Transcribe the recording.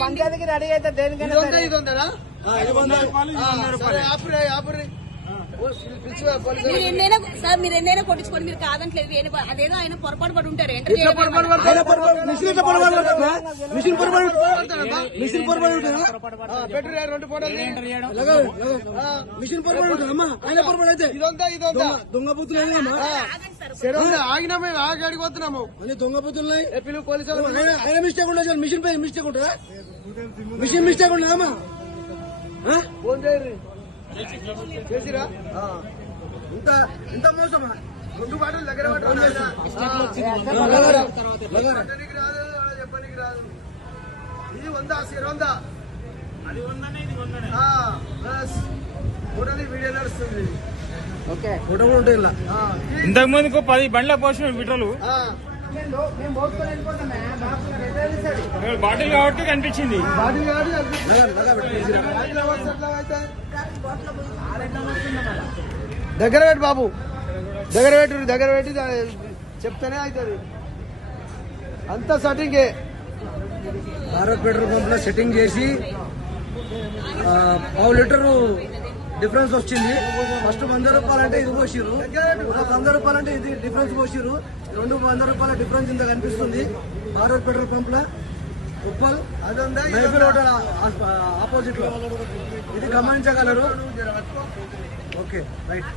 పంచాయతీకి రెడీ అయితే దేనికైనా మీరు ఎన్నైనా సార్ మీరు ఎన్నైనా కొట్టించుకోండి మీరు కాదంటలేదు. వేరే ప- అదేదో ఆయన పొరపాటు పడి ఉంటారు. మిషన్ ఆయన పొరపాటు అయితే. దొంగ ఆగినా మేము ఆగి దొంగ. ఆయన మిస్టేక్ ఉండదు సార్ మిషన్ పై మిస్టేక్ ఉంటుందా? Mission mistake? ఫోన్ చేయరు చేసిరా? ఆ. ఇంత ఇంత మోసమా? రెండు బాటలు దగ్గర. పట్టనీకి రాదు అలా చెప్పనీకి రాదు ఇది వందా సిర వందా. ఆ, బస్. ఫోటోది వీడియో నడుస్తుంది. ఓకే. ఫోటో కూడా ఇంతకు ముందుకు పది బండ్ల పోసిన విట్రలు. బాటిల్ కాబట్టి కనిపించింది. బాటిల్. దగ్గర పెట్టు బాబు. దగ్గర పెట్టు దగ్గర పెట్టి చెప్తేనే అవుతుంది. అంతా సెట్టింగే భారత్ పెట్రోల్ పంప్లో సెట్టింగ్ చేసి ఆ, పావు లీటర్ డిఫరెన్స్ వచ్చింది. ఫస్ట్ వంద రూపాయలు అంటే ఇది పోసిరు ఒక వంద రూపాయలు అంటే ఇది డిఫరెన్స్ పోసిరు రెండు వంద రూపాయల డిఫరెన్స్ ఇంత కనిపిస్తుంది. Bharat petrol pump Uppal Mehfil hotel ఆపోజిట్లో ఇది గమనించగలరు. Okay right.